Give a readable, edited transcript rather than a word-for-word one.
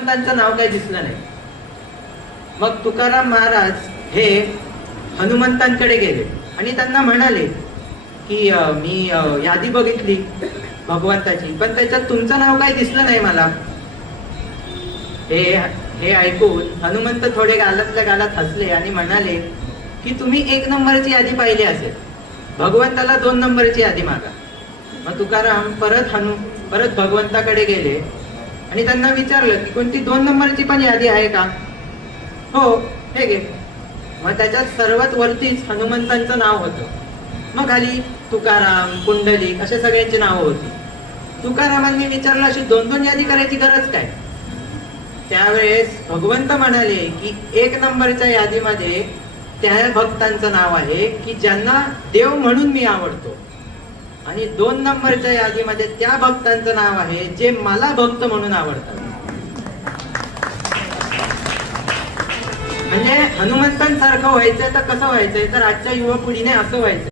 हनुमंतांचं नाव काही दिसलं नाही. मग तुकाराम महाराज हे हनुमंतांकडे गेले आणि त्यांना म्हणाले की मी यादी बघितली भगवंताची, पण त्याच्यात तुमचं नाव काही दिसलं नाही मला. हे ऐकून हनुमंत थोडे गालातल्या गालात हसले आणि म्हणाले की तुम्ही 1 नंबरची यादी पाहिली असेल, भगवंताला 2 नंबरची यादी मागा. मग तुकाराम परत भगवंताकडे गेले आणि त्यांना विचारलं की कोणती 2 नंबरची पण यादी आहे का? हो, हे घे. मग त्याच्यात सर्वात वरतीच हनुमंतांचं नाव होतं. मग खाली तुकाराम, कुंडलिक अशा सगळ्यांची नावं होती. तुकारामांनी विचारलं अशी 2-2 यादी करायची गरज काय? त्यावेळेस भगवंत म्हणाले की 1 नंबरच्या यादीमध्ये त्या भक्तांचं नाव आहे की ज्यांना देव म्हणून मी आवडतो, आणि 2 नंबरच्या यादीमध्ये त्या भक्तांचं नाव आहे जे मला भक्त म्हणून आवडतात. म्हणजे हनुमंतांसारखं व्हायचंय तर कसं व्हायचंय, तर आजच्या युवा पिढीने असं व्हायचं.